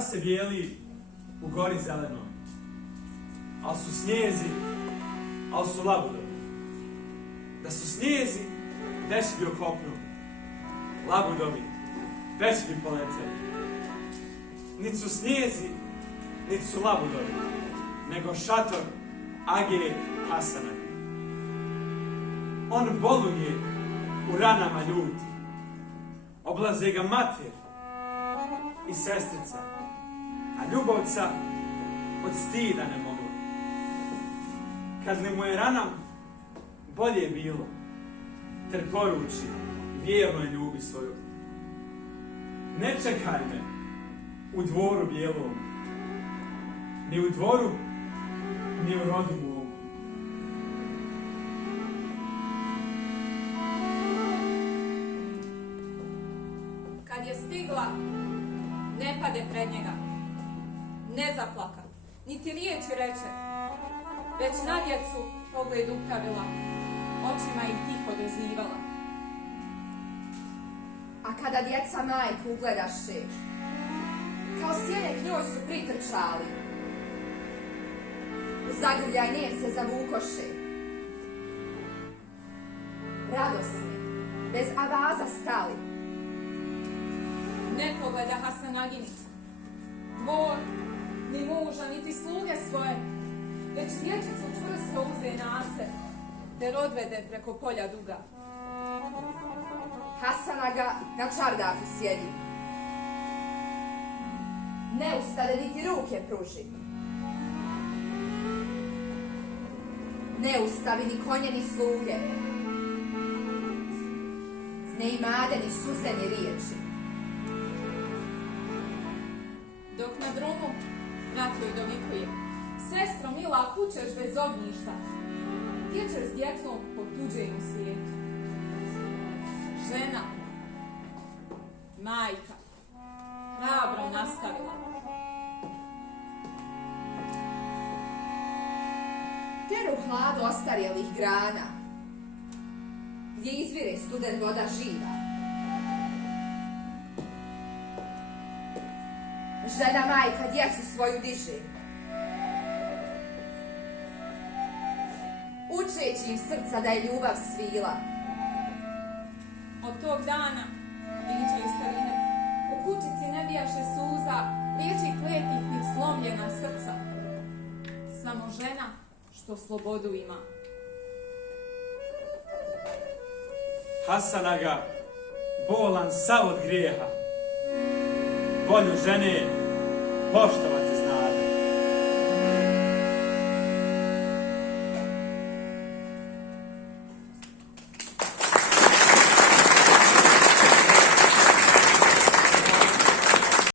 Rase bijeli u gori zelenoj, al su snijezi, al su labudovi. Da su snijezi, već bi okopnu, labudovi, već bi poleteli. Niti su snijezi, niti su labudovi, nego šator Age Hasanaga. On boluje u ranama ljuti, oblaze ga mater i sestrica, a ljubavca od stida ne mogu. Kad li mu je ranam bolje bilo, ter poruči vjernoj ljubi svoju. Ne čekaj me u dvoru bijelom, ni u dvoru, ni u rodu mogu. Kad je stigla, ne pade pred njega, ne zaplaka, niti riječi reče, već na djecu pogled upravila, očima ih tiho dozivala. A kada djeca majku ugledaše, kao sjene k njoj su pritrčali, u zagrljaj nje se zavukoše. Radosni, bez avaza stali. Ne pogleda Hasanaginica, dvor, ni muža, niti sluge svoje, već dječicu čvrsto uze nase, te odvede preko polja duga. Hasanaga na čardaku sjedi. Ne ustade niti ruke pruži. Ne ustavi ni konje ni sluge. Ne imade ni suze ni riječi. Dok na drumu brat joj dovikuje, sestro mila, kućeš bez ognjišta, dječer s djecom po tuđem svijetu. Žena, majka, hrabro nastavila. Ter u hladu ostarjelih grana, gdje izvire studen voda živa. Žena majka djecu svoju diže, učeći im srca da je ljubav svila. Od tog dana, pričaju starine, u kućici ne bijaše suza, riječi kletih ni slomljena srca. Samo žena što slobodu ima. Hasanaga, bolan sav od grijeha, volju žene poštovati zna.